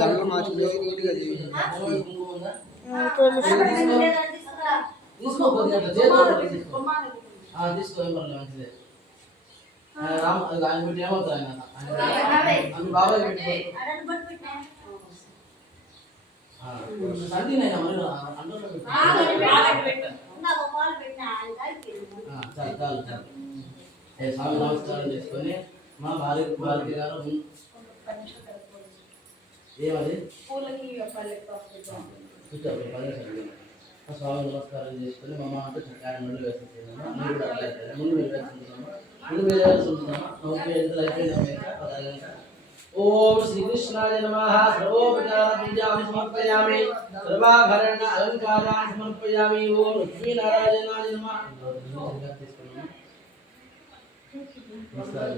దండలు మార్చిపోయి నీట్గా తీసుకో మంచిదే రామ్ ఆయన పెట్టి ఏమవుతుంది ఆయన బాబాయ్ పెట్టి సంధినైనా మరి చాలు చాలు చాలు స్వామి నమస్కారం చేసుకొని మా భార్య గారు ఏమది స్వామి నమస్కారం చేసుకొని మా అంటే చక్కగా ముందు వేసుకుంటున్నామా ముందు వేసుకుంటున్నామా అయిపోయిందా ओम श्री कृष्णाय नमः सर्वोपचार पूजामि समर्पयामि सर्वाभरण अलंकारान् समर्पयामि ओम लक्ष्मी नारायणाय नमः नमस्कार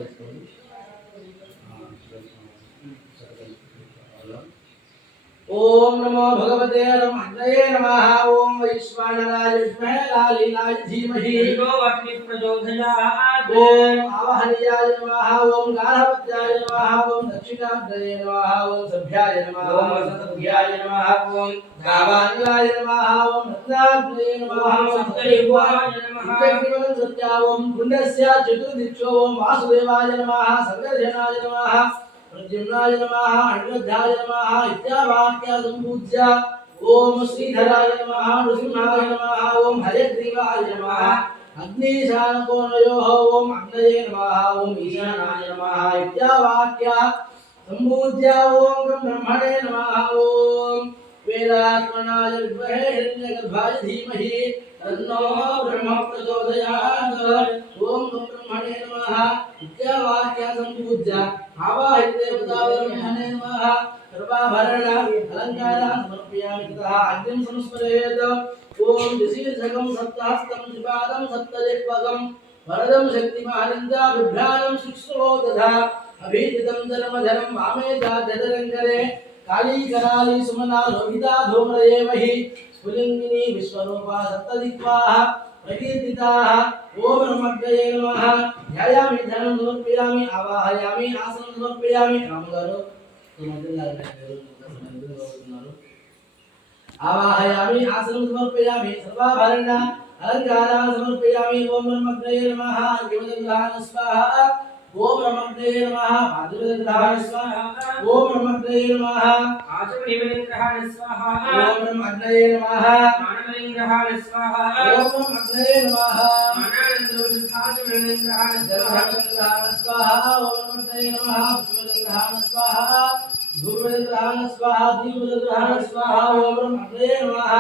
ओम नमो भगवते रमणये नमः ओम वैश्वानराय विद्महे लालीलाय धीमहि तन्नो अग्निः प्रचोदयात् ओम आवहनीयाय नमः ओम गार्हपत्याय नमः ओम दक्षिणाग्नये नमः ओम सभ्याय नमः ओम वसतभ्याय नमः ओम गावानिलाय नमः ओम रत्नाग्नये नमः ओम सप्तयुगाय नमः इत्यग्निवलं सत्या ओम कुण्डस्य चतुर्दिक्षो ओम वासुदेवाय नमः संगर्षणाय नमः प्रद्युम्नाय नमः अनिरुद्धाय नमः इत्यावाक्य संपूज्य ओम श्रीधराय नमः नृसिंहाय नमः ओम हयग्रीवाय नमः अग्निशानकोनयोः ओम अग्नये नमः ओम ईशानाय नमः इत्यावाक्य संपूज्य ओम ब्रह्मणे नमः ओम वेदात्मनाय विद्महे हिरण्यगर्भाय धीमहि तन्नो ब्रह्म प्रचोदयात् ओम ब्रह्मणे नमः इत्यावाक्य संपूज्य आवाहिते पुतावरमणे नमः सर्वाभरण अलंकारान् समर्पयामि ततः अग्निं संस्मरेत् ओम दिशीर्षकं सप्तहस्तं त्रिपादं सप्तजिह्वकं वरदं शक्तिमानन्दा बिभ्राणं शिक्षो तथा अभीतितं धर्मधरं वामे जातरङ्गरे काली कराली सुमना लोहिता धूम्रये महि स्फुलिङ्गिनी विश्वरूपा सप्तदिक्पाः प्रकीर्तिताः ओम नमः नमः ध्यायामि ध्यानं समर्पयामि आवाहयामि आसनं समर्पयामि रामगाరు आवाहयामि आसनं समर्पयामि सर्वाभरण अलंकारान् समर्पयामि ओम नमः नमः अर्घ्यमदग्रहाण स्वाहा ओम नमः नमः पादुग्रहाण स्वाहा ओम नमः नमः आचमनीग्रहाण स्वाहा ओम नमः नमः मानवलिंग्रहाण स्वाहा ओम नमः नमः आनंदोद्धाचमनीग्रहाण स्वाहा ओम नमः नमः विष्णुलिंग्रहाण स्वाहा धूर्वलिंग्रहाण स्वाहा दीपलिंग्रहाण स्वाहा ओम नमः नमः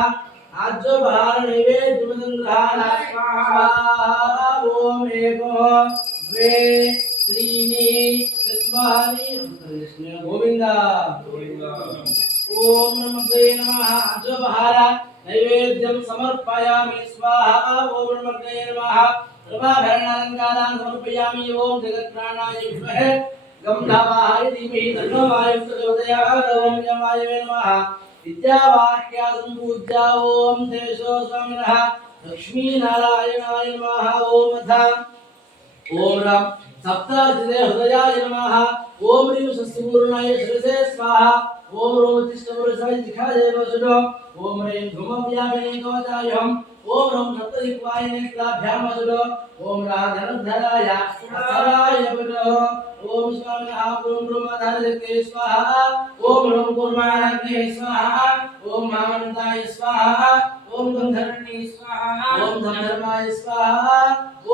आज्य भार नैवेद्यलिंग्रहाण स्वाहा ओम एको द्वे त्रीणि चत्वारि गोविंदा ओम नमः नमः अजोबहार नैवेद्यं समर्पयामि स्वाहा ओम नमः नमः सर्वाभरण अलंकारान् समर्पयामि ओम जगत्प्राणाय विद्महे गंधावाय धीमहि तन्नो वायुः प्रचोदयात् ओम यमाय नमः विद्यावाक्य संपूज्य ओम देशो स्वामिनः लक्ष्मी नारायणाय नमः ओम अथ ओम राम सप्तार्चिते हृदयाय नमः ओम ह्रीं स्वस्तिपूर्णाय शिरसे स्वाहा ओम रोमतिष्ठपुरुषाय जिखाय वसुडो ओम ह्रीं धूमव्यामिने कवचायहम् ओम ह्रीं सप्तदिक्पाय नेत्राभ्यां वसुडो ओम राधनधराय हस्तराय वसुडो ओम स्वामिनः ओम ब्रह्मधारशक्ते स्वाहा ओम ह्रीं कूर्माणाग्ने स्वाहा ओम महामन्ताय स्वाहा ओम गंधर्वणे स्वाहा ओम धर्माय स्वाहा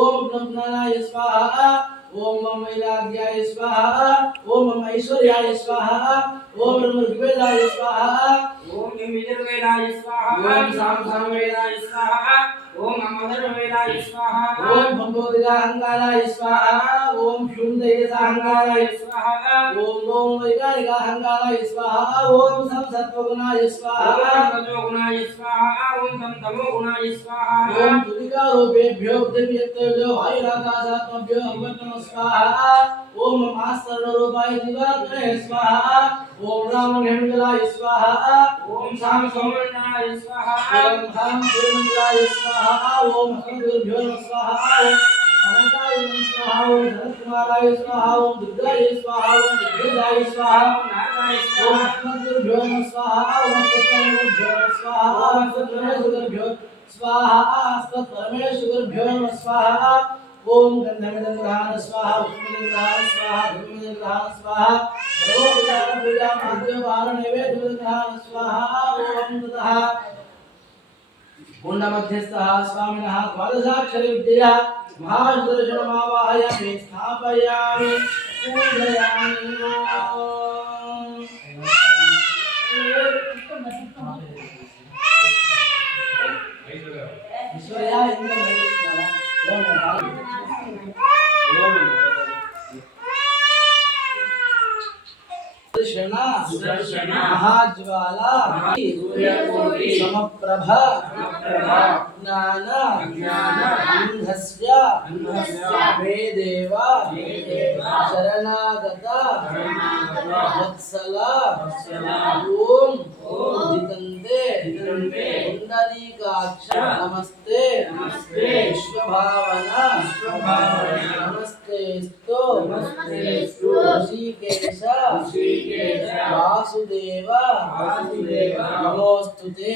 ओम ब्रह्मणाय स्वाहा ओम मम वैराग्याय स्वाहा ओम मम ऐश्वर्याय स्वाहा ओम ऋग्वेदाय स्वाहा ओम यजुर्वेदाय स्वाहा ओम सामवेदाय स्वाहा ओम अमरवेदाय स्वाहा ओम भंगोदगाहंकाराय स्वाहा ओम शून्यदेशाहंकाराय स्वाहा ओम वैकारिकाहंकाराय स्वाहा ओम समसत्वगुणाय स्वाहा ओम रजोगुणाय स्वाहा ओम तमोगुणाय स्वाहा ओम तुलिकारूपेभ्यो दिव्यत्वेभ्यो वायुराकाशात्मभ्यो अमृतम स्वाहा ओम मास्तरूपाय दिवाकरे स्वाहा ओम रामहेमजलाय स्वाहा ओम शाम सौमनाय स्वाहा ओम हम सूर्यमंडलाय स्वाहा ओम हरगुरुभ्यो नमः स्वाहा ओम अनंताय नमः स्वाहा ओम धनकुमाराय स्वाहा ओम दुर्गाय स्वाहा ओम दिग्गजाय स्वाहा ओम नारायणाय ओम स्वाहा अस्मद्गुरुभ्यो नमः स्वाहा ओम अस्मद्गुरुभ्यो नमः स्वाहा ओम अस्मद्गुरुभ्यो स्वाहा अस्मत्परमेश्वरभ्यो नमः स्वाहा ओम गंधर्वदंधान स्वाहा उष्णदंधान स्वाहा धूमदंधान स्वाहा सर्वोपचार पूजा मध्यवार नैवेद्यदंधान स्वाहा ओम ततः कुंड मध्यस्थः स्वामिनः द्वादशाक्षरी विद्या महादर्शनमावाहयामि स्थापयामि पूजयामि ईश्वरया इंद्र सुदर्शन महाज्वाला समप्रभ ज्ञान अंधस्य मे देव शरणागत वत्सल ओम जितन्ते पुंडरीकाक्ष नमस्ते विश्वभावना नमस्तेस्तु ऋषिकेश वासुदेव नमोस्तुते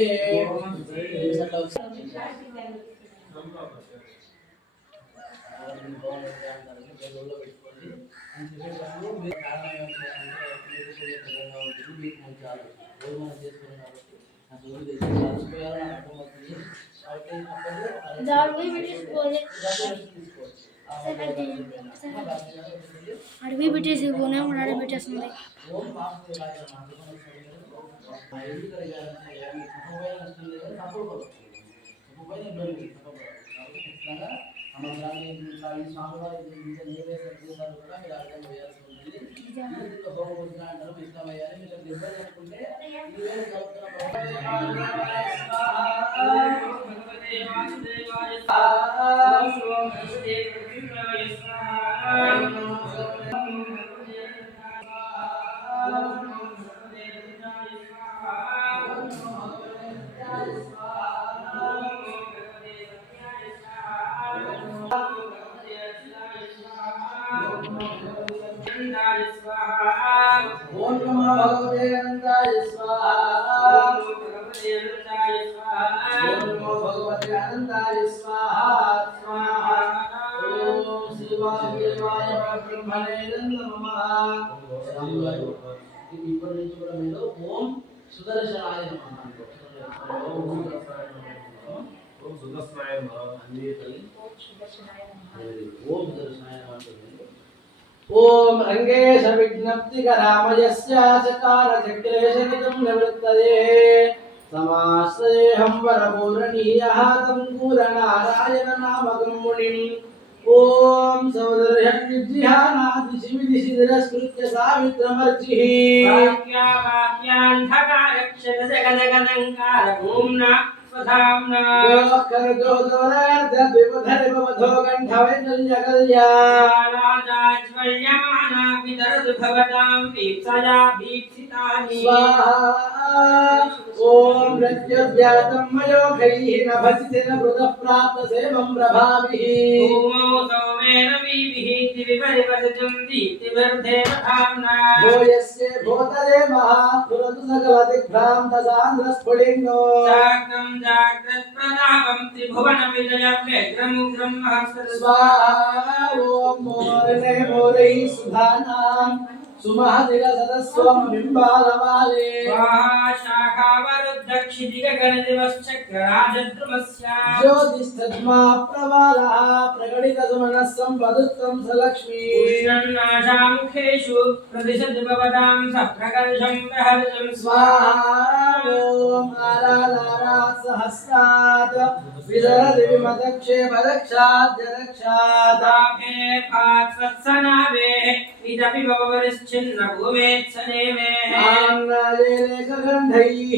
అడవి పెట్టేసి పోనే అడవి పెట్టేస్తుంది ओम नमो भगवते अनंताय स्वाहा ओम नमो भगवते अनंताय स्वाहा स्वाहा ओम शिवाय ब्रह्मणे नमः ఇప్పటి నుంచి కూడా మీరు ఓం సుదర్శనాయ నమః ఓం సుదర్శనాయ నమః అన్ని తల్లి ఓం సుదర్శనాయ నమః ओम रंगेश विज्ञप्ति करामयस्य चकार चक्रेशनितं निवृत्तये समाश्रयेऽहं वरपूरणीयः तं कूरनारायण नामकं मुनिम् ओम सौदर्यज्जिहानादिशिविदिशिरस्कृत्य सावित्रमर्चिः वाक्यान्धकारक्षर जगदगदङ्कार भूम्ना स्वधाम्ना करजोदोरार्धद्विपधरिपवधो कण्ठवैकल्यकल्या राजाज्वल्यमाना विदरतु भवतां वीप्सया वीप्सितानि स्वाहा ओम प्रत्युद्यातं मयोखैः नभसित न कृतः प्राप्तसेवं प्रभाभिः भूमौ सौमेन वीभिः दिविपरिवसितुं दीप्तिवर्धेन धाम्ना भूयस्य भूतले महात्पुरतु सकलदिग्भ्रान्तसान्द्रस्फुलिङ्गो जाग्रं जाग्रत्प्रतापं त्रिभुवनविजयव्यग्रं ब्रह्महस्तः स्वाहा ओम मोरने मोरैः सुधानां सुमहदिरसदस्वं बिम्बालवाले शाखावरुद्धक्षितिगगनदिवश्चक्रराजद्रुमस्य ज्योतिस्तद्मा प्रवालः प्रकटितसुमनः सम्पदुत्तं सलक्ष्मी उष्णन्नाशामुखेषु प्रतिशद्भवतां सप्रकर्षं प्रहर्षं स्वाहा ఓం ఆరాధారా సహస్రాత్ విదరది విమదక్షేపదక్షాత్ జరక్షాత్ ताभे भास्वत्सनाभे इदपि भवरिश्चिन्न भूमेत्सनेमे आम्नायेकगन्धैः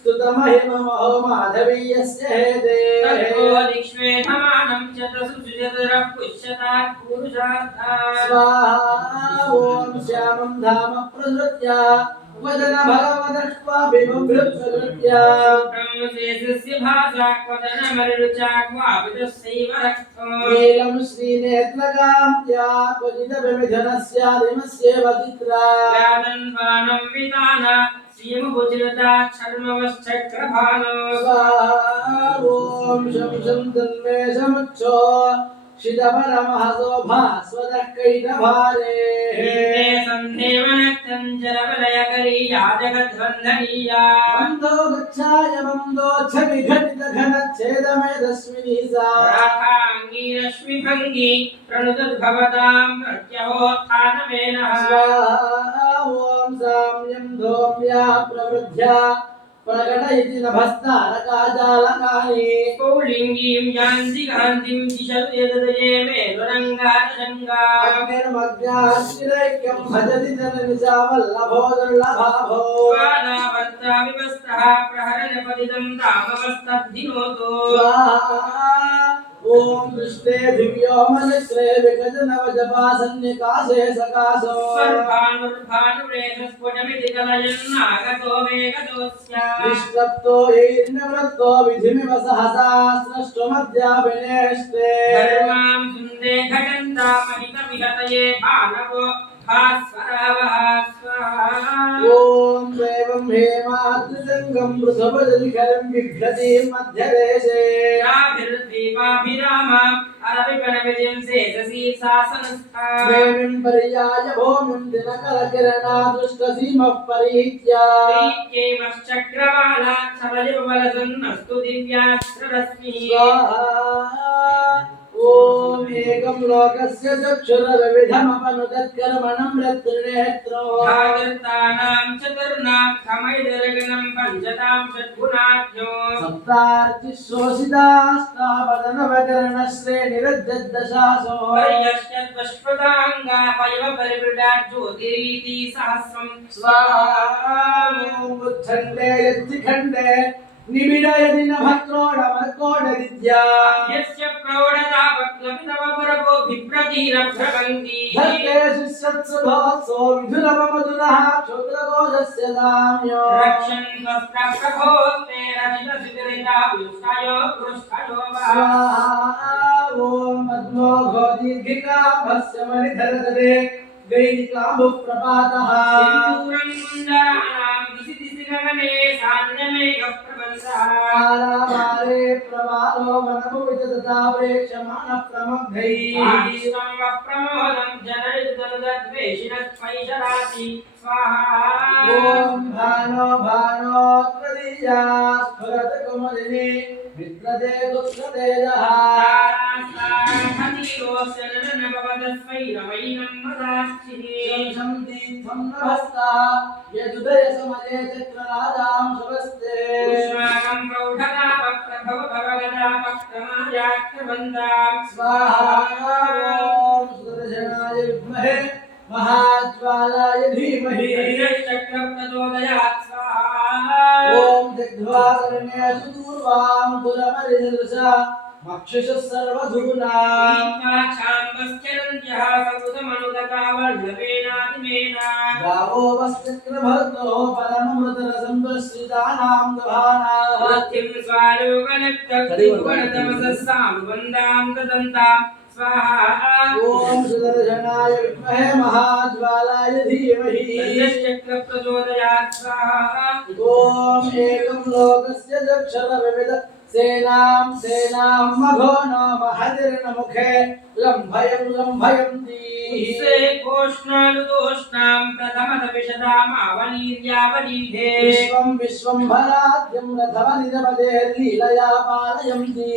स्तुतमहिममहो माधवीयस्य हेते ततो दिक्ष्वेधमानं चतसुजतरः पुष्यतात् पुरुषार्थः स्वाहा ॐ श्यामं धाम प्रसृत्य वदन भगवदष्टाभिमुखृत्य ब्रह्मशेषस्य भासा क्वदनमरुचाक्वाभिदस्यैव रक्तो नीलं श्रीनेत्रकान्त्या क्वचिदभिमिथनस्यादिमस्येव चित्रा व्यादन्वानं विताना श्रीमुभुजिरता छर्मवश्चक्रभानो स्वाहा ॐ शं शं तन्मे समुच्छो शितपरमहसोभा स्वतः कैटभारे ीते सन्धेवनक्तञ्जलवलयकरीया जगद्वन्दनीया मन्दो गच्छाय मन्दोच्छविघटितघनच्छेदमेतस्मिनी सा राधाङ्गी रश्मिभङ्गी प्रणुदद्भवतां प्रत्यहोत्थानमेनः स्वाहा ॐ साम्यं धौम्या प्रवृद्ध्या प्रकटयति नभस्तारकाजालकानि कौलिङ्गीं यान्ति कान्तिं दिशतु यददये मे दुरङ्गारशङ्गा अग्निर्मग्नाश्चिरैक्यं भजति जननिशावल्लभो दुर्लभाभो स्वादावर्ता विवस्तः प्रहरणपतितं तामवस्तद्धिनोतो स्वाहा ॐ दृष्टे दिव्यो मनस्रे विकजनवजपासन्निकाशे सकाशो सर्वानुर्भानुरेशस्फुटमिति कलयन्नागतो वेगतोऽस्य निष्टप्तो यैर्नवृत्तो विधिमिव सहसास्रष्टुमद्याभिनेष्टे धर्मां सुन्दे घटन्तामहितविहतये भानवो भास्वरावः स्वाहा ॐ देवं हेमाद्रिजङ्गं वृषभजलिखरं बिभ्रतीं मध्यदेशे नाभिर्दीपाभिरामाम् अरविगणविजयं शेषशीर्षासनस्था देवीं पर्याय भूमिं दिनकरकिरणादृष्टसीमः परीत्या प्रीत्यैवश्चक्रवाला छलयुवलसन्नस्तु दिव्यास्त्ररश्मिः स्वाहा ॐ एकं लोकस्य चक्षुरविधमपनुतत्कर्मणं रत्नेत्रो भागर्तानां चतुर्णां खमैदरगणं पञ्चतां षड्गुणाढ्यो सप्तार्चिश्रोषितास्तावदनवकरणश्रेणिरज्जद्दशासो पर्यश्चत्वष्पदाङ्गा पयवपरिवृता ज्योतिरीति सहस्रं स्वाहा ॐ उच्छण्डे यच्चिखण्डे निबिडयदि न भक्त्रोडमर्कोडविद्या यस्य प्रौढता वक्लपितवपरको विप्रतिरभ्रवन्ति धत्ते शिष्यत्सुभोत्सो विधुरममधुरः क्षुद्रकोशस्य दाम्यो रक्षन्वस्त्रप्रभोस्ते रचितसिदरिता विष्टयो कृष्टयो वा स्वाहा ॐ पद्मोघो दीर्घिका भस्य मणिधरतले गैरिकाभुप्रपातः सिन्दूरं कुन्दराणां दिशि दिशि गगने सान्यमेघः प्रबन्धः आरामारे प्रवालो वनभुवितदावेक्षमाणः प्रमग्धैः आदिष्टं वः प्रमोदं जनयितनुद्वेषिणस्वैषराति स्वाहा ॐ भानो भानो प्रदीया स्फुरत कुमुदिनी विद्रते दुःखतेजः शं तीर्थं नभस्ता यदुदय समये चक्रराजां शुभस्ते स्वाहा ॐ सुदर्शनाय विद्महे महाज्वालाय धीमहि ॐ जग्ध्वाकर्णे सुदूर्वां पुरमरिदृशा मक्षुषः सर्वधूनां गावो वस्त्रभर्तो परममृतरसं दुश्रितानां गभानां स्वाहा ॐ सुदर्शनाय विद्महे महाज्वालाय धीमहि चक्र प्रचोदयात् स्वाहा ॐ एकं लोकस्य दक्षरविविध सेनां मघो न महतिर्न मुखे लम्भयन्ति उत्से कोष्णानुदोष्णां प्रथमदविशदामावलीर्यावलीधे विश्वम्भराद्यं रथमनिजपदे लीलया पालयन्ति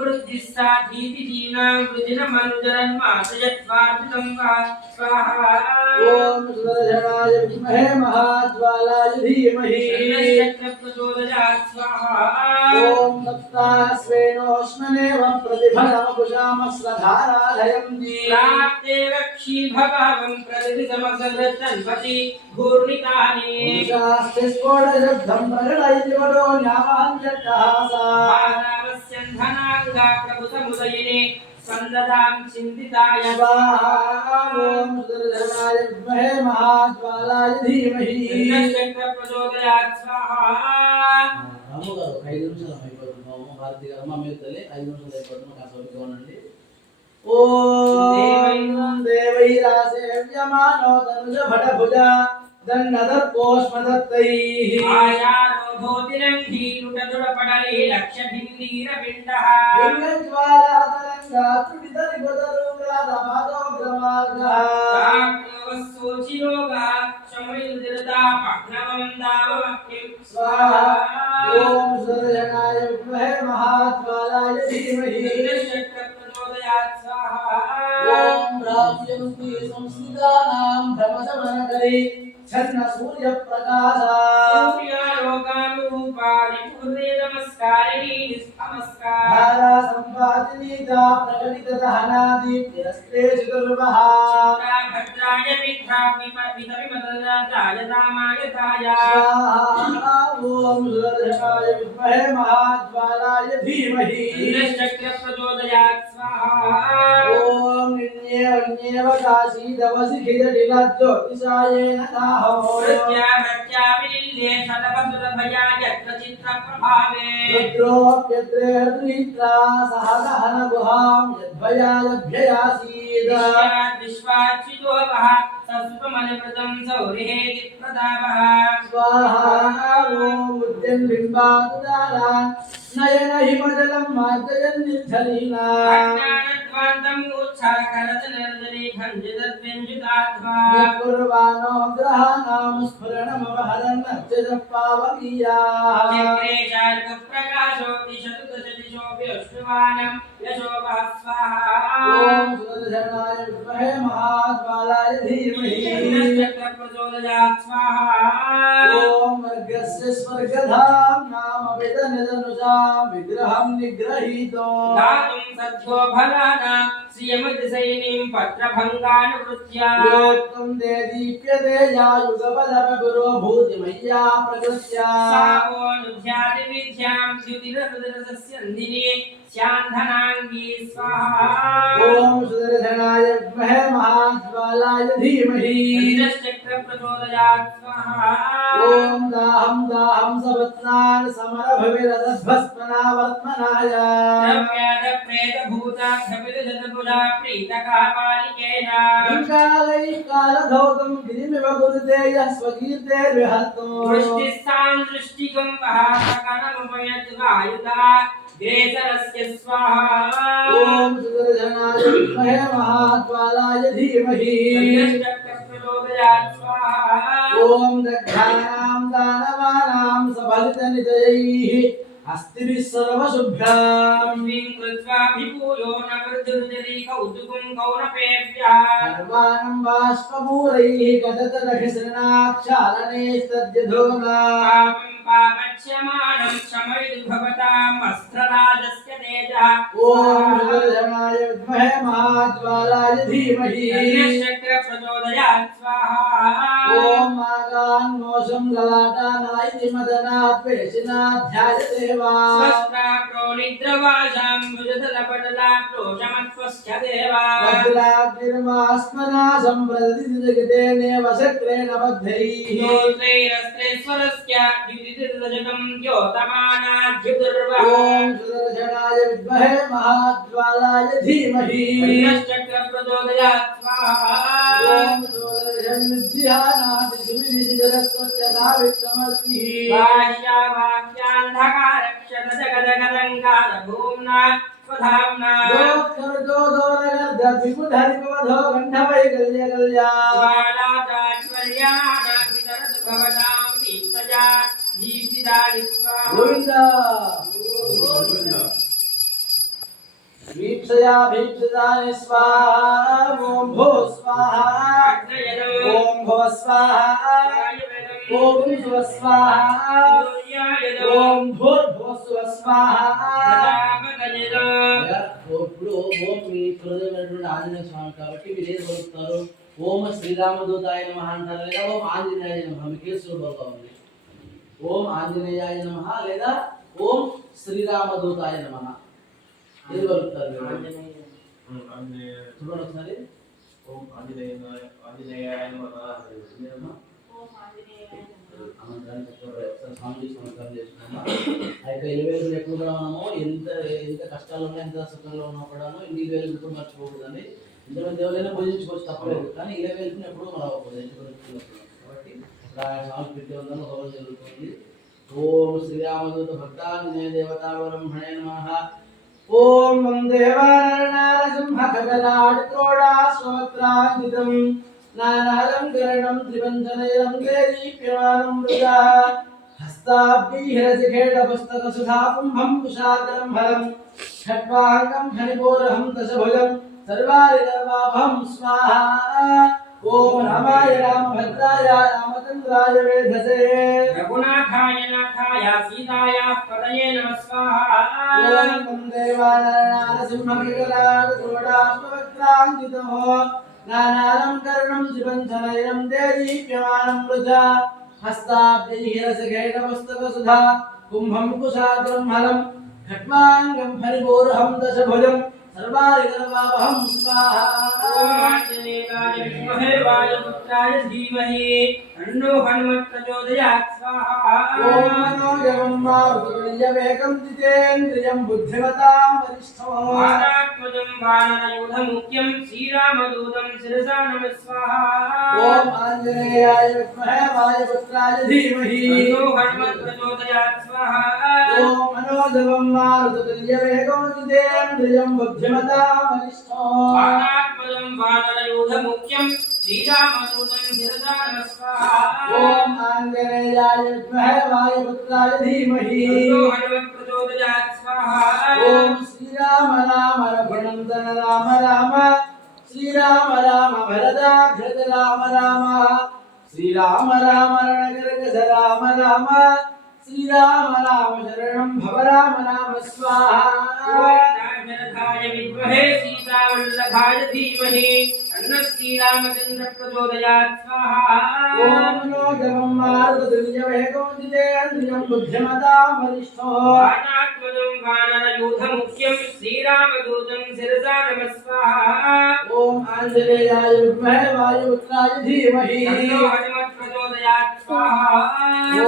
वृद्धिः साधीतिजीनां वृजिनमनुजरन्मासयत्वार्जितं वा स्वाहा ॐ सुदर्शनाय विद्महे महाज्वालाय धीमहि प्रचोदयात् स्वाहा ॐ तप्तास्वेनोष्मनेव प्रतिफलमकुशामस्रधाराधयन्ति प्राप्ते रक्षी भगावं प्रतिदिसमसरतन्वति घूर्णितानि पुरुषास्तिस्फोटशब्दं प्रकटयति वडो न्यावाञ्चट्टहासा धनाङ्गा प्रभुसमुदयिने सन्ददां चिन्तिताय स्वाहा ॐ सुदर्शनाय विद्महे महाज्वालाय धीमहि प्रचोदयात् स्वाहा రాముగారు 5 నిమిషాలు అయిపోతున్నాము భారతి గారు మా మీద తల్లి 5 నిమిషాలు అయిపోతున్నాము కాస్త ఓపిక ఉండండి ఓం దేవైరాసేవ్యమానో తనుజ భటభుజ దండదర్పోష్మదత్తైః ఆయారోధోదినం ధీనుటదుడపడలి లక్షభిన్నీరపిండః లింగజ్వాలాతరంగా త్రుటితరిపదరుగ్రాదపాదోగ్రమార్గః సాక్రోవస్సోచిరోగా శమయుదిరతా పగ్నవం దావమక్కిం స్వాహా ఓం సుదర్శనాయ విద్మహే మహాజ్వాలాయ ధీమహి ప్రచోదయాత్ స్వాహా ఓం ప్రాప్యంతి సంస్థితానాం భ్రమశమనకరి ఛన్న సూర్యప్రకాశ సూర్యాలోకానురూపాని పూర్ణే నమస్కారిణి నమస్కార ధారా సంపాదినీతా ప్రకటితదహనాది తిరస్తే చతుర్వః భద్రాయ విద్రావిమదనాయ దామాయతాయ స్వాహా ఓం సుదర్శనాయ విద్మహే మహాజ్వాలాయ ధీమహి చక్ర ప్రచోదయాత్ స్వాహా ఓం నిన్యేవ కాశీదవసి జ్యోతిషాయేన దాహో ప్రత్యావినిల్లే శతపసురభయాయ చిత్ర ప్రభావే రుద్రోప్యద్రేర్ద్రీత్రా సహదహన గుహాం యద్భయాలభ్యయాసీద విశ్వాచ్యుతో వః సస్వమనిమృతం సౌరిహేతి ప్రతాపః స్వాహా ఓం ఉద్యన్ బింబాకుదారాన్ నయన హిమజలం మార్జయన్ నిర్జలీనా అజ్ఞానద్వాంతమూర్ఛాకరతనర్దనీ ఖండితద్వ్యంజితాత్మా కుర్వాణో గ్రహాణాం స్ఫురణమవహరన్నత్యజ పావకీయాః చక్రేశార్కప్రకాశో దిశతు దశదిశోऽప్యశ్నువానం యశో వః స్వాహా ఓం సుదర్శనాయ విద్మహే మహాజ్వాలాయ ధీమహి చక్ర ప్రచోదయాత్ స్వాహా ఓం వర్గస్య స్వర్గధామ్నామవిదనిదనుజాం విగ్రహం నిగ్రహీతో దాతుం సద్యో ఫలానాం శ్రియమతిశైనీం పత్రభంగానువృత్యా యోక్తం దేదీప్యతే యాయుగపదపగురో భూతిమయ్యా ప్రకృత్యా సావోనుధ్యాది విద్యాం ద్యుతిరరుదరసస్యంధిని శాంధనాంగీ స్వాహా ఓం సుదర్శనాయ విద్మహే మహాజ్వాలాయ ధీమహి చక్ర ప్రచోదయాత్ స్వాహా ఓం దాహం దాహం సపత్నాన్ సమరభవిరసద్భస్మనావర్త్మనాయ ద్రవ్యాద ప్రేత భూతాఖ్యపిత జతపురా ప్రీతకాపాలికేన కాలై కాలధౌతం గిరిమివ గురుతే యః స్వకీర్తేర్విహర్తో దృష్టిస్థాం దృష్టికం వహాసకనముపయత్ వాయుదా గ్రేసరస్య స్వాహా ఓం సుదర్శనాయ విద్మహే మహాజ్వాలాయ ధీమహి చక్ర ప్రచోదయాత్ స్వాహా ఓం దగ్ధానాం దానవానాం సఫలితనిజయైః అస్తిభిः సర్వశుభ్యాం కృత్వాభిభూయో నవృద్ధుర్జరీ కౌతుకం కౌనపేభ్యः సర్వాణం బాష్పమూలైః గదతరఘిసృణాక్షాళనేస్తద్యధోనా పాపం పాపచ్యమానం శమయదు భవతాం అస్త్రరాజస్య తేజః ఓం సుదర్శనాయ విద్మహే మహాజ్వాలాయ ధీమహి చక్ర ప్రచోదయాత్ స్వాహా ఓం మాగాన్మోషం లలాటానాయితి మదనాత్వేషినాధ్యాయతే వా స్వస్తా ప్రోనిద్రవాజాం భుజతలపటలా ప్రోషమత్వస్య దేవా వజ్రాగ్నిర్మాస్మనా సంప్రదితి జగతేనేవ శక్రేణ బద్ధైః స్తోత్రైరస్త్రేశ్వరస్య ద్యుతిర్రజతం ద్యోతమానాద్యుతిర్వః ఓం సుదర్శనాయ విద్మహే మహాజ్వాలాయ ధీమహి చక్ర ప్రచోదయాత్ స్వాహా ఓం సుదర్శన్ విద్యానాతి శివినిశిరస్వత్యథా విక్రమర్తిః వాక్యాంధకారక్షత జగదగదంకార భూమ్నా స్వధామ్నా దోర్గర్దో దోరగర్ధ విబుధరిపవధో గంధవైకల్యకల్యా భవతాం వీక్షజా దీప్తిదాని స్వాహా గోవింద వీక్షయా భీక్షదాని స్వాహా ఓం భో స్వాహా ఓం భో స్వాహా ఓం శివ స్వాహా ఓం భూర్భువ స్వ స్వాహా. ఇప్పుడు ఓం మీ హృదయమైనటువంటి ఆంజనేయ స్వామి కాబట్టి మీరు ఏది పలుకుతారు? ఓం శ్రీరామదూతాయ నమః అంటారు లేదా ఓం ఆంజనేయాయ నమః? మీకు ఏ స్వరూపం కావాలి? ఓం ఆంజనేయాయ నమః లేదా ఓం శ్రీరామదూతాయ నమః? ఏది పలుకుతారు మీరు? చూడండి ఒకసారి. ఓం ఆంజనేయాయ నమః. అయితే 20,000 ఎప్పుడు కూడా మనము ఎంత కష్టాలు ఉన్నా ఎంత సుఖంలో ఉన్నా కూడా 20,000 ఎప్పుడు మర్చిపోకూడదండి. ఇంతమంది దేవులైనా పూజించుకోవచ్చు తప్పలేదు, కానీ 20,000 ఎప్పుడు మనం అవ్వకూడదు. కాబట్టి స్వామి పెట్టి ఉందని హోమం జరుగుతుంది. ఓం శ్రీరామదూత భక్తాంజనేయ దేవతావరంభణే నమః. ఓం దేవానరసింహకటనాడుకోడా స్తోత్రాంకితం నానాలంకరణం త్రివంచనైరం దేదీప్యమానం మృగా హస్తాబ్దీహిరసిఖేటపుస్తకసుధా కుంభం కుశాగ్రం ఫలం షట్వాంగం హరిపోరహం దశభుజం సర్వారిగర్వాభం స్వాహా. ఓం రామాయ రామభద్రాయ రామచంద్రాయ వేధసే రఘునాథాయ నాథాయ సీతాయ పదయే నమః స్వాహా. ఓం దేవానరసింహకటనాడుకోడా నానాలంకరణం త్రివంచనైరం దేదీప్యమానం మృజా హస్తాబ్దీహిరసిఖేటపుస్తకసుధా కుంభం కుశాగ్రం ఫలం ఖట్వాంగం హరిపోరహం దశభుజం సర్వారిగర్వాభం స్వాహా. ఓం ఆంజనేయాయ విద్మహే వాయుపుత్రాయ ధీమహి తన్నో హనుమత్ ప్రచోదయాత్ స్వాహా. ఓం మనోజవం మారుతతుల్యవేగం జితేంద్రియం బుద్ధిమతాం వరిష్ఠో వారాత్మజం వానరయూధముఖ్యం శ్రీరామదూతం శిరసా నమః స్వాహా. ఓం ఆంజనేయాయ విద్మహే వాయుపుత్రాయ ధీమహి తన్నో హనుమత్ ప్రచోదయాత్ స్వాహా. ఓం మనోజవం మారుతతుల్యవేగం జితేంద్రియం బుద్ధిమతాం వరిష్ఠో వారాత్మజం వానరయూధముఖ్యం శ్రీరామదూతం శిరసా నమః స్వాహా. ఓం ఆంజనేయాయ విద్మహే వాయుపుత్రాయ ధీమహి తన్నో హనుమత్ ప్రచోదయాత్ స్వాహా. ఓం శ్రీరామ రామ రఘునందన రామ రామ శ్రీరామ రామ భరదాగ్రజ రామ రామ శ్రీరామ రామ రణగర్గజ రామ రామ శ్రీరామ రామ శరణం భవ రామ రామ స్వాహా. దశరథాయ విద్మహే సీతావల్లభాయ ధీమహి తన్నః శ్రీరామచంద్ర ప్రచోదయాత్ స్వాహా. ఓం మనోజవం మారుతతుల్యవేగం జితేంద్రియం బుద్ధిమతాం వరిష్ఠో వానాత్మజం వానరయూధముఖ్యం శ్రీరామదూతం శిరసా నమః స్వాహా. ఓం ఆంజనేయాయ విద్మహే వాయుపుత్రాయ ధీమహి తన్నో హనుమత్ ప్రచోదయాత్ స్వాహా.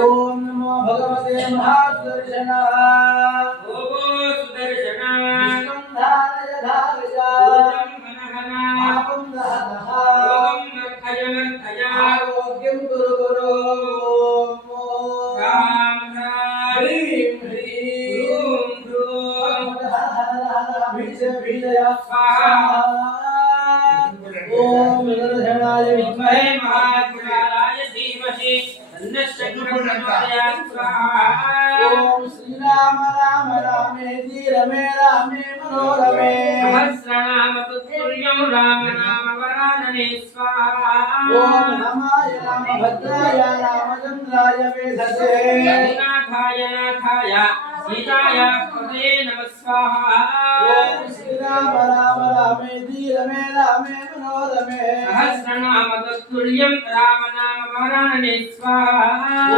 ఓం నమో భగవతే మహాదర్శనాయ ఓగో సుదర్శన విష్ణుం ధారయ ధారయ భూతం హనహన పాపం దహదహ రోగం మర్ధయ మర్ధయ ఆరోగ్యం గురు గురు రామ రామ హ్రీం హ్రీం భ్రూం భ్రూం హర హర హర భీష భీషయ స్వాహా. ఓం దర్శనాయ విద్మహే విద్మహే మహాకాలాయ ధీమహి తన్నః శక్తిః ప్రచోదయాత్ స్వాహా. ఓం శ్రీరామ రామ రామేతి రమే రామే మనోరమే సహస్రనామ తత్తుల్యం రామ నామ వరాననే స్వాహా. ఓం రామాయ రామభద్రాయ రామచంద్రాయ వేధసే రఘునాథాయ నాథాయ సీతాయ పదయే నమః స్వాహా. ఓం శ్రీరామ రామ రామేతి రమే రామే మనోరమే సహస్రనామ తత్తుల్యం రామ నామ వరాననే స్వాహా.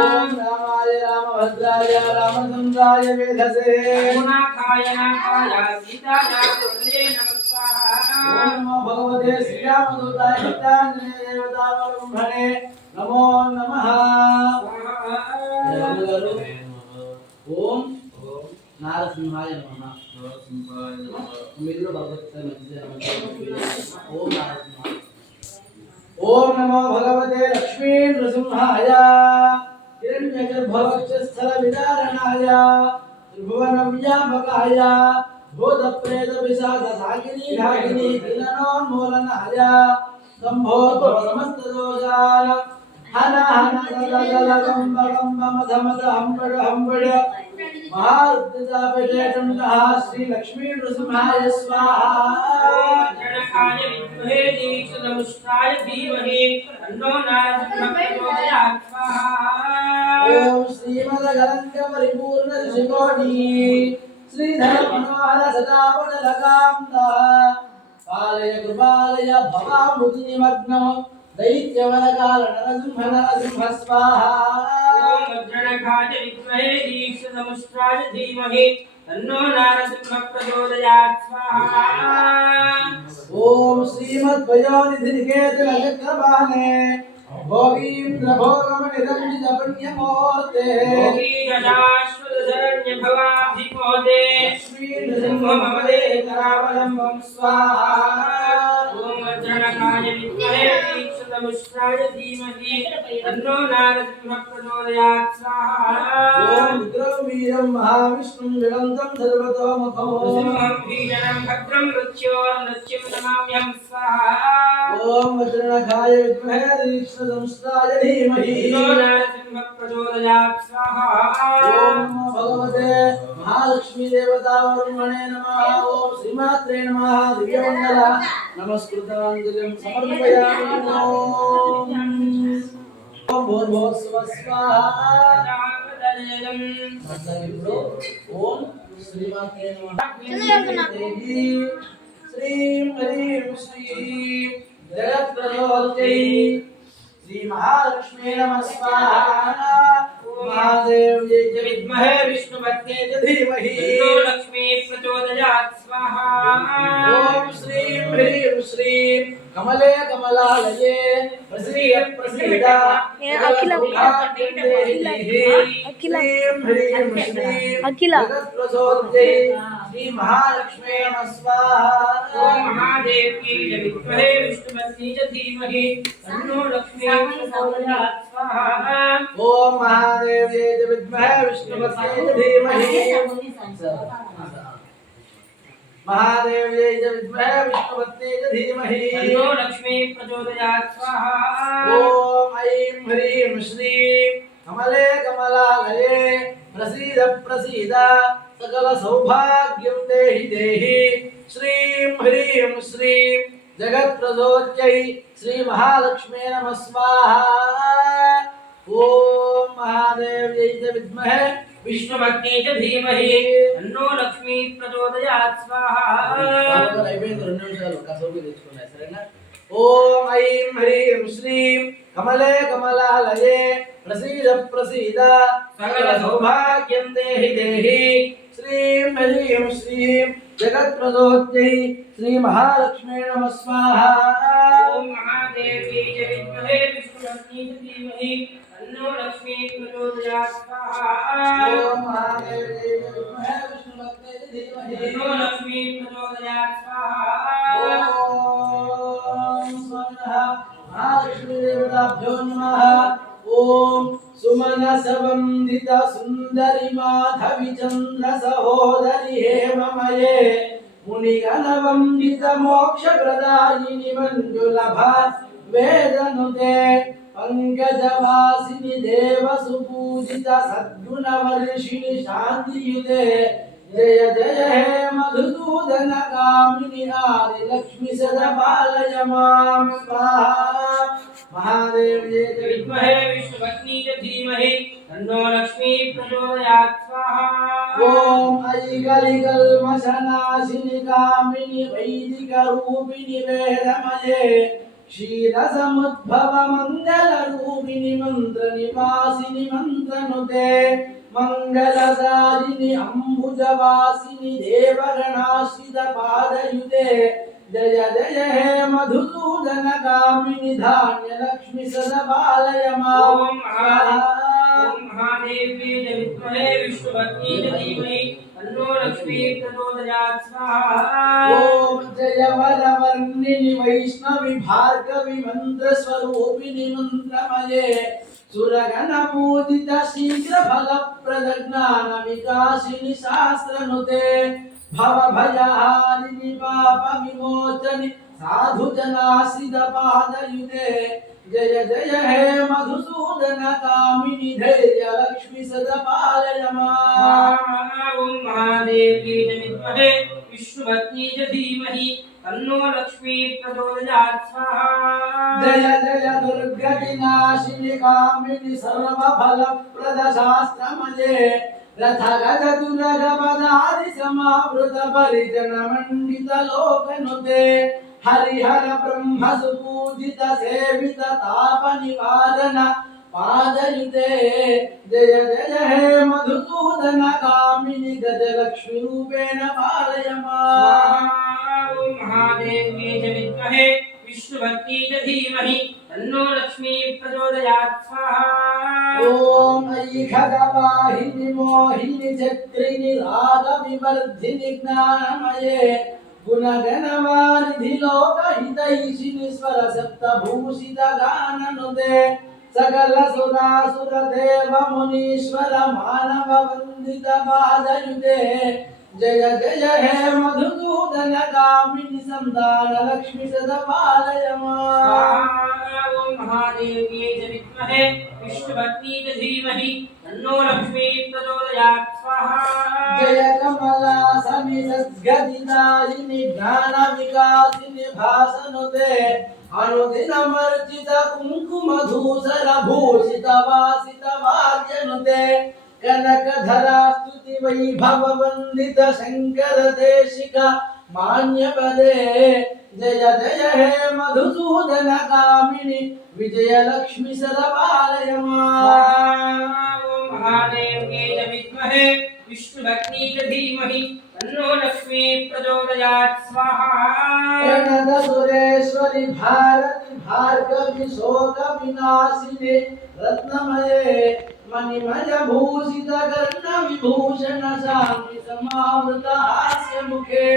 ఓం రామాయ రామభద్రాయ రామచంద్రాయ వేధసే రఘునాథాయ నాథాయ సీతాయ పదయే నమః స్వాహా. ఓం నమో భగవతే శ్రీరామదూతాయ భక్తాంజనేయ దేవతావలంబనే నమో నమః. గారు ఓం నారసింహాయ నమః. మీరు భగవతే మంచిదే ఓం నారసింహాయ. ఓం నమో భగవతే లక్ష్మీ నృసింహాయ హిరణ్యగర్భవక్షస్థల విదారణాయ త్రిభువన వ్యాపకాయ भूत प्रेत पिशाच सागिनी ढाकिनी किलनोन्मूलन हया संभो समस्त दोषान हन हन दल गंब गंब मध मध हंबड़ हंबड़ महारुद्रजापजेतंतः श्री लक्ष्मी नृसिंहाय स्वाहा जनकाय विद्महे दीक्षितमुष्टाय धीमहि तन्नो नारसिंहः प्रचोदयात् स्वाहा ओम श्रीमदगलंक परिपूर्ण ऋषिकोटि श्रीधर मनोहर सदावनलकांता पालय कृपालय भवामुदि निमग्नो दैत्यवनकाल नरसिंह स्वाहा ओम वज्रणकाय विद्महे दीक्षितमुष्टाय धीमहि तन्नो नारसिंहः प्रचोदयात् स्वाहा ओम श्रीमद्वयोनिधिनिकेतन चक्रबाणे भोगीन्द्र भोगमनिरञ्जित पुण्यमूर्ते भोगी शाश्वत शरण्य भवाधिपोते श्री नृसिंह मम देहकरावलम्बं स्वाहा ओम वज्रणकाय विद्महे दीक्षितमुष्टाय धीमहि तन्नो नारसिंहः प्रचोदयात् स्वाहा ओम रुद्रं वीरं महाविष्णुं जगन्तं सर्वतोमुखं नृसिंहं भीषणं भद्रं मृत्योर्मृत्युं नमाम्यहं स्वाहा ओम वज्रणकाय विद्महे दीक्षितमुष्टाय धीमहि तन्नो नारसिंहः प्रचोदयात् स्वाहा ओम नमो भगवते महालक्ष्मी देवतावरुण्मणे नमः ओम श्रीमात्रे नमः दिव्यमंगल नमस्कृताञ्जलिं समर्पयामि ओम भूर्भुवस्सुवः स्वाहा ఇప్పుడు ఓం శ్రీమాత్రే నమః దేవి శ్రీం హ్రీం శ్రీం జగత్ప్రచోదయై శ్రీ మహాలక్ష్మీ నమః స్వాహా महादेव्यै च विद्महे विष्णुपत्न्यै च धीमहि तन्नो लक्ष्मी प्रचोदयात् स्वाहा ओम श्रीं ह्रीं श्रीं कमले कमलालये प्रसीद प्रसीद जगत्प्रचोदयै श्री महालक्ष्मी नमः स्वाहा ओम महादेव्यै च विद्महे विष्णुपत्न्यै च धीमहि तन्नो लक्ष्मी प्रचोदयात् स्वाहा ओम महादेव्यै च विद्महे विष्णुपत्न्यै च धीमहि महादेव्यै च विद्महे विष्णुपत्न्यै च धीमहि तन्नो लक्ष्मी प्रचोदयात् स्वाहा ओम ऐं ह्रीं श्रीं कमले कमलालये प्रसीद प्रसीद सकल सौभाग्यं देहि देहि श्रीं ह्रीं श्रीं जगत्प्रचोदयै श्री महालक्ष्मी नमः स्वाहा ओम महादेव्यै च विद्महे विष्णुपत्न्यै च धीमहि तन्नो लक्ष्मी प्रचोदयात् स्वाहा అయిపోయింది 2 నిమిషాలు కసోకి తెచ్చుకున్నాయి సరేనా ఓం ఐం హ్రీం శ్రీం కమలే కమలాలయే ప్రసీద ప్రసీద సకల సౌభాగ్యం దేహి దేహి శ్రీం హ్రీం శ్రీం జగత్ప్రచోదయై శ్రీ మహాలక్ష్మీ నమః స్వాహా ओम महादेव्यै च विद्महे विष्णुपत्न्यै च धीमहि तन्नो लक्ष्मी प्रचोदयात् स्वाहा ओम महादेव्यै च विद्महे विष्णुपत्न्यै च धीमहि तन्नो लक्ष्मी प्रचोदयात् स्वाहा ओम स्वाहा महालक्ष्मी देवताभ्यो नमः ओम सुमनसवन्दित सुंदरी माधवी चंद्र सहोदरी हेममये मुनिगणवन्दित मोक्षप्रदायिनि मंजुलभ वेदनुते पंकजवासिनि देवसुपूजित सद्गुणवर्षिणि शान्तियुते जय जय हे मधुसूदन कामिनि आदि लक्ष्मी सदा पालय मां स्वाहा महादेव्यै च विद्महे विष्णुपत्न्यै च धीमहि तन्नो लक्ष्मी प्रचोदयात् स्वाहा ओम ऐगलिकल्मषनाशिनि कामिनि वैदिक रूपिणि वेदमये क्षीरसमुद्भव मंगल रूपिणि मंत्र निवासिनि मंत्रनुते मंगलदायिनि अंबुजवासिनि देवगणाश्रित पादयुते जय जय हे मधुसूदन कामिनि धान्य लक्ष्मी सदा पालय मां ओम महादेव्यै च विद्महे विष्णुपत्न्यै च धीमहि तन्नो लक्ष्मी प्रचोदयात् स्वाहा ओम जय वरवर्णिनि वैष्णवी भार्गवी मंत्र स्वरूपिणि मंत्रमये सुरगण पूजित शीघ्र फल प्रद ज्ञान विकासिनि शास्त्रनुते भवभयहारिणि पापविमोचनि साधुजनाश्रितपादयुते जय जय हे मधुसूदन कामिनि धैर्यलक्ष्मि सदा पालय माम्। ॐ महादेवी च विद्महे विष्णुपत्नी च धीमहि तन्नो लक्ष्मी प्रचोदयात् स्वाहा। जय जय दुर्गतिनाशिनि कामिनि सर्वफलप्रद शास्त्रमये रथगजतुरगपदादि समावृत परिजन मंडित लोकनुते हरिहर ब्रह्म सुपूजित सेवित ताप निवारण पादयुते जय जय हे मधुसूदन कामिनि गजलक्ष्मी रूपेण पालय माम्। ॐ महादेवी च विद्महे विष्णुपत्नी च धीमहि तन्नो लक्ष्मी प्रचोदयात् स्वाहा। ओम ऐ खगवाहिनि मोहिनि चक्रिनि रागविवर्धिनि ज्ञानमये गुणगणवारिधि लोकहितैषिणि स्वरसप्तभूषित गाननुते सकल सुरासुर देव मुनीश्वर मानव वन्दित पादयुते जय जय हे मधुसूदन कामिनि संतान लक्ष्मी सदा पालय माम्। ॐ महादेवी च विद्महे विष्णुपत्नी च धीमहि तन्नो लक्ष्मी प्रचोदयात् स्वाहा। जय कमलासनि सद्गदिदायिनि ज्ञान विकासिनि भासनुते अनुदिनमर्चित कुङ्कुम धूसर भूषित वासित वाद्यनुते कनकधरा स्तुति वैभव वन्दित शंकर देशिक मान्यपदे जय जय हे मधुसूदन कामिनि विजयलक्ष्मी सदा पालय माम्। ॐ महादेवी च विद्महे विष्णुपत्नी च धीमहि तन्नो लक्ष्मी प्रचोदयात् स्वाहा। प्रणत सुरेश्वरि भारति भार्गवि शोक विनाशिनि रत्नमये मणिमय भूषित कर्ण विभूषण शान्ति समावृत हास्य मुखे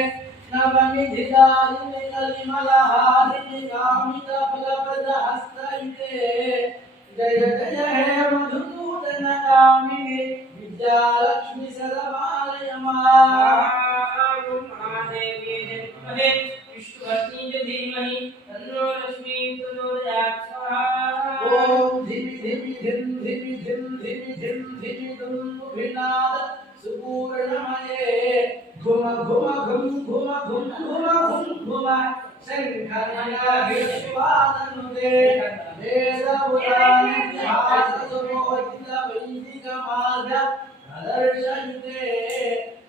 नवनिधिदायिनि कलिमलहारिणि कामित फलप्रद हस्तयुते जय जय हे मधुसूदन कामिनि विद्यालक्ष्मी सदा पालय माम्। ॐ महादेवी च विद्महे विष्णुपत्नी च धीमहि तन्नो लक्ष्मी प्रचोदयात् स्वाहा। ओम धिमि धिमि धिम धिमि धिम धिमि धिम धिमि दुम विनाद सुपूर्णमये घुम घुम घुम घुम घुम घुम घुम घुम शंखनादनुदे वेद पुराण इतिहास सुमोहित वैदिक मार्ग दर्शयुते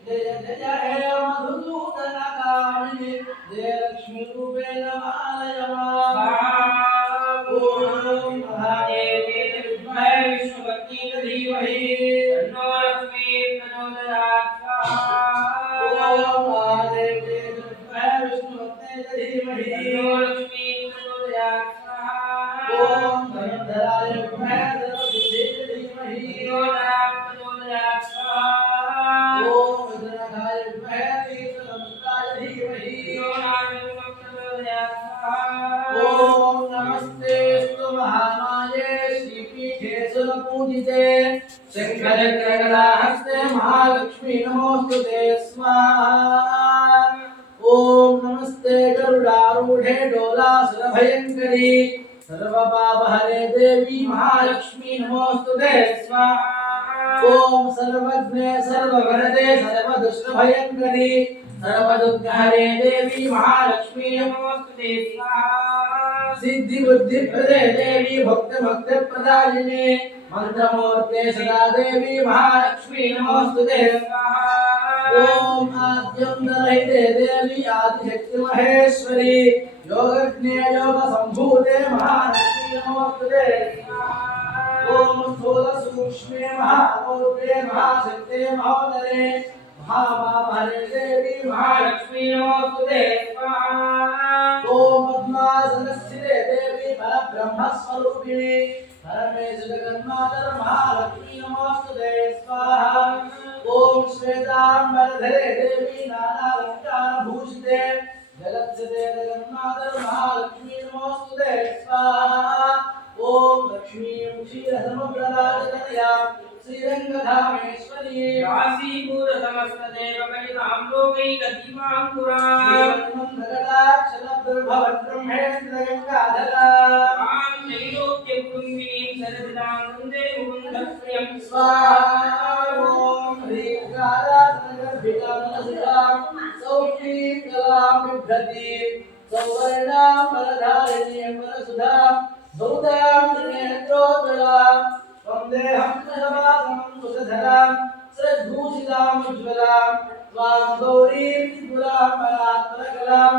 जय जय हे मधुसूदन कामिनि जय लक्ष्मी रूपेण पालय माम्। ओम महादेवी च विद्महे विष्णुपत्नी च धीमहि तन्नो लक्ष्मी प्रचोदयात् स्वाहा। ओम महादेवी च विद्महे विष्णुपत्नी च धीमहि तन्नो लक्ष्मी प्रचोदयात् स्वाहा। ओम धनुर्धराय विद्महे सर्वसिद्धि च धीमहि तन्नो धराः प्रचोदयात् स्वाहा। ओम विघ्ननाथाय विद्महे तीर्थसमुद्राय धीमहि तन्नो नारायणः प्रचोदयात् स्वाहा। ओम नमस्तेस्तु महामाये श्रीपीठे सुरपूजिते शंखचक्रगदाहस्ते महालक्ष्मी नमोस्तुते स्वाहा। ओम नमस्ते गरुडारूढे डोलासुरभयङ्करी सर्वपापहरे देवी महालक्ष्मी नमोस्तुते स्वाहा। ओम सर्वज्ञे सर्ववरदे सर्वदुष्टभयङ्करी सर्वदुःखहरे देवी महालक्ष्मी नमोस्तुते स्वाहा। सिद्धि बुद्धि प्रदे देवी भक्त भक्त प्रदायिने मंत्रमूर्ते सदा देवी महालक्ष्मी नमोस्तुते स्वाहा। ओम आद्यं दलहिते देवी आदिशक्ति महेश्वरी योगज्ञे योग संभूते महालक्ष्मी नमोस्तुते ओम स्थूल सूक्ष्मे महारूपे महाशक्ते महोदरे महामाभरे देवी महालक्ष्मी नमोस्तुते ओम पद्मासनस्थिते देवी परब्रह्म स्वरूपिणी परमेश जगन्मातर महालक्ष्मी नमोस्तुते स्वाहा। ओम श्वेतांबरधरे देवी नानालंकार भूषिते जगत्सते जगन्मातर महालक्ष्मी नमोस्तुते स्वाहा। ओम लक्ष्मी क्षीरसमुद्रराजतनया श्रीरंगधामेश्वरी राशीभूत समस्त देवकलितां लोकैकदीपाङ्कुरा आं त्रैलोक्यकुटुम्बिनीं सर्वदां वन्दे मुकुन्दप्रियं स्वाहा ओम ह्रीं गारासनगर्भितां सौक्लीकलां बिभ्रति सौवर्णां वरधारिणीं वरसुधां सौदां त्रिनेत्रोज्ज्वलां वन्देऽहं कृतवासं कुशधरां श्रद्धूषितां उज्ज्वलां त्वां गौरीं त्रिपुरां परात्परकलां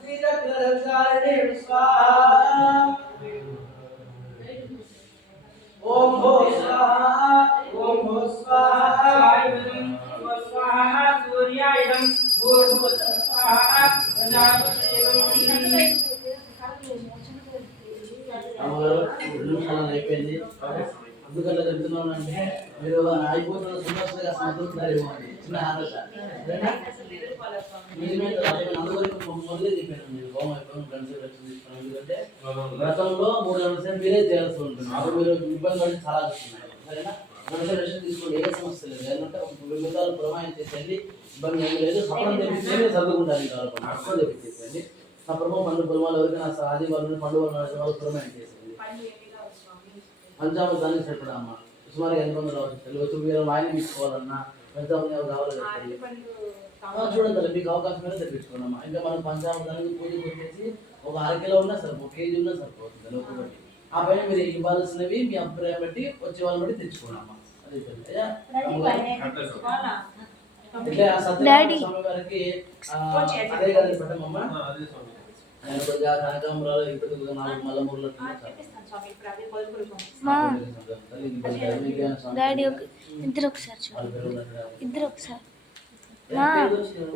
श्रीचक्ररक्षारिणीं स्वाहा ओम भो स्वाहा ओम भो स्वाहा स्वाहा सूर्यायं भूर्भुवस्वाहा प्रजापतिं అమ్మగారు 2 నిమిషాలు అయిపోయింది అందుకని చెప్తున్నాను అంటే మీరు అయిపోతున్న సంతోషంగా సంతృప్తిదారేమో అని చిన్న ఆలోచన నిజమే అందువరకు మొదలే చెప్పాను మీరు హోమ్ అయిపోయిన కన్సిడరేషన్ తీసుకున్నాను ఎందుకంటే గతంలో 3 నిమిషాలు మీరే చేయాల్సి ఉంటుంది అప్పుడు మీరు ఇబ్బంది పడి చాలా వస్తున్నాయి సరేనా కన్సిడరేషన్ తీసుకోండి ఏ సమస్య లేదు ఎందుకంటే విభాగాలు ప్రమాణం చేసేయండి ఇబ్బంది ఏమీ లేదు సఫలం తెప్పించేది చదువుకుంటారు ఈ కాలం అర్థం తెప్పించేసేయండి సఫలమో పండు పొలమాలు ఎవరికైనా ఆది వాళ్ళని పండు వాళ్ళు ప్రమాణం చేసేయండి పంచామృతాన్ని సరిపడా అమ్మ సుమారుగా 800 రావచ్చు తెలియవచ్చు మీరు వాయిని తీసుకోవాలన్నా పంచామృతం కావాలి చూడండి మీకు అవకాశం మీద తెప్పించుకోండి అమ్మా ఇంకా మనం పంచామృతానికి పూజ వచ్చేసి ఒక 1/2 కిలో ఉన్నా సరిపోతుంది కేజీ ఉన్నా సరిపోతుంది ఒకటి ఆ పైన మీరు ఇవ్వాల్సినవి మీ అభిప్రాయం బట్టి వచ్చే వాళ్ళని బట్టి తెచ్చుకోండి అమ్మా అదే అంటే ఆ సత్యనారాయణ స్వామి వారికి అదే కదా పెట్టమ్మా కనకాంబరాలు ఇప్పుడు 4 మల్లమూరులు డాడీ ఇద్దరు ఒకసారి ఇద్దరు ఒకసారి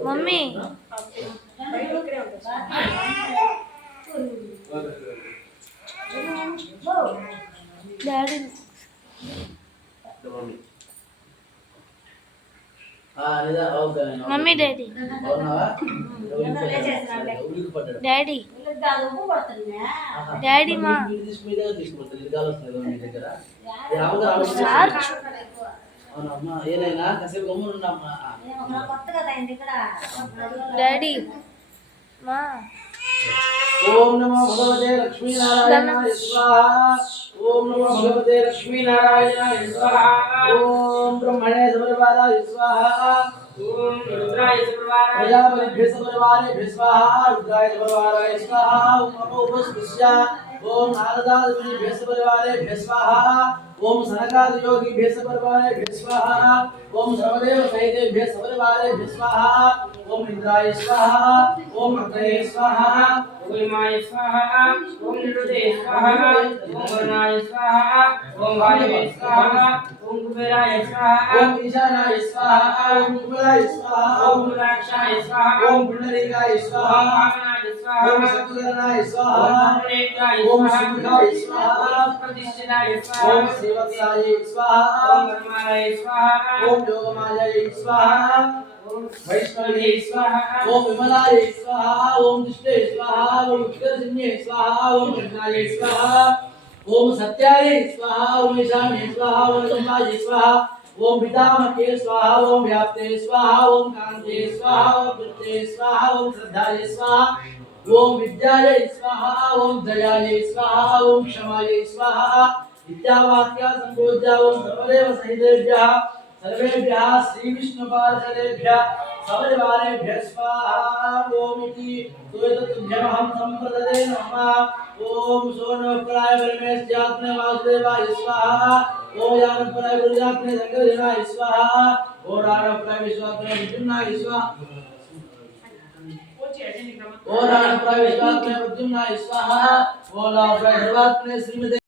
mummy daddy mummy daddy daddy daddy మా డాడీ మా ओम नमो भगवते लक्ष्मी नारायणाय स्वाहा ओम नमो भगवते लक्ष्मी नारायणाय स्वाहा ओम ब्रह्मणे समर्पयामि स्वाहा ओम रुद्राय समर्पयामि प्रजापतिभ्यः समर्पयामि स्वाहा रुद्राय समर्पयामि स्वाहा ओम नमो उपस्पृश्य ओम नारदादिभ्यः समर्पयामि स्वाहा ओम सनकादि योगिभ्यः समर्पयामि स्वाहा ओम सर्वदेव सहितेभ्यः समर्पयामि स्वाहा ओम इंद्राय स्वाहा ओम अग्नये स्वाहा ओम माय स्वाहा ओम निरुदे स्वाहा ओम वरुणाय स्वाहा ओम वायवे स्वाहा ओम कुबेराय स्वाहा ओम ईशानाय स्वाहा ओम कुबेराय स्वाहा ओम रुद्राक्षाय स्वाहा ओम पुंडरीकाय स्वाहा ओम वामनाय स्वाहा ओम शत्रुघ्नाय स्वाहा ओम सर्वनेत्राय ओम स्वाहा सुमुखाय स्वाहा ओम प्रतिष्ठिताय स्वाहा ओम श्रीवत्साय स्वाहा ओम ब्रह्माय स्वाहा ओम योगमाय स्वाहा ओम वैष्णवे स्वाहा ओम विमलाय स्वाहा ओम दुष्टे स्वाहा ओम विक्रमसिंहे स्वाहा ओम कृष्णाय स्वाहा ओम सत्याय स्वाहा ओम ईशान्ये स्वाहा ओम जम्बाय स्वाहा ओम पितामहे स्वाहा ओम व्याप्ते स्वाहा ओम कांते स्वाहा ओम कृते स्वाहा ओम श्रद्धाय स्वाहा ओम विद्याय स्वाहा ओम दयाय स्वाहा ओम क्षमाय स्वाहा विद्यावाक्या संपूज्य ओम सर्वदेव सहितेभ्यः सर्वेभ्यः श्री विष्णु पार्षदेभ्यः सपरिवारेभ्यः स्वाहा ओम इति तुभ्यमहं संप्रददे नमः ओम सोनोपराय परमेश्वरात्मे वासुदेवाय स्वाहा ओम यानपराय गुरुजात्मे संगदिनाय स्वाहा ओम राणपराय विश्वात्मे विष्णुनाय स्वाहा ओम राणपराय विश्वात्मे विष्णुनाय स्वाहा ओम लाभराय सर्वात्मे श्रीमते